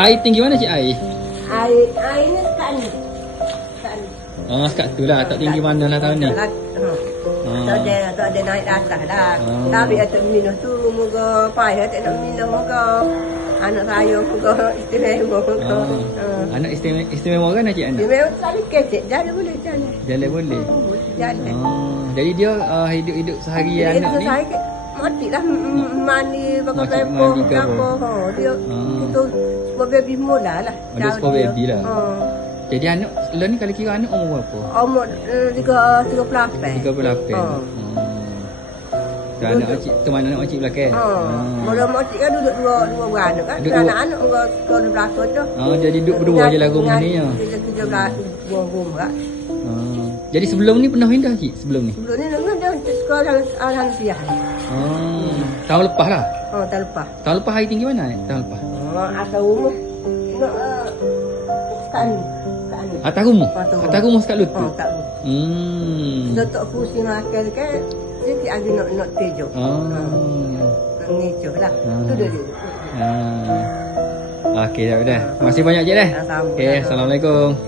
Air tinggi mana cik air? Air ni sekat ni. Oh, sekat tu lah. Tak tinggi mana lah tahun ni. Tak ada naik atas dah. Tapi atuk minum tu moga payah tak nak minum moga. Anak saya moga istimewa moga. Anak istimewa kan cik anak? Istimewa sekali kecek. Jalan boleh jalan. Jalan boleh? Jalan. Jadi dia hidup seharian anak ni? Mati lah mandi pakai pempong ke apa. Dia itu sebab baby mula lah. Dia sebab baby lah. Jadi anak lo ni kalau kira anak umur berapa? Umur 38. 38. Dan anak makcik tu mana anak makcik belakang? Mula makcik kan duduk dua beranak kan. Anak-anak umur sekolah belakang tu. Jadi duduk berdua je lah rumah ni ya. 17 rumah. Jadi sebelum ni pernah pindah cik? Sebelum ni? Sebelum ni dia sekolah Al-Hansiah. Tahun lepas lah? Tahun lepas. Tahun lepas hari tinggi mana? Tahun lepas? Asal rumah. Sekarang ni. Atas rumah? Atas rumah sekat lutut? Tak rumah. Dia tak pusing makan kan. Dia ada nak tejo. Nak ngecoh lah. Tu dia. Okey dah. Terima kasih banyak cik dah. Okey, Assalamualaikum.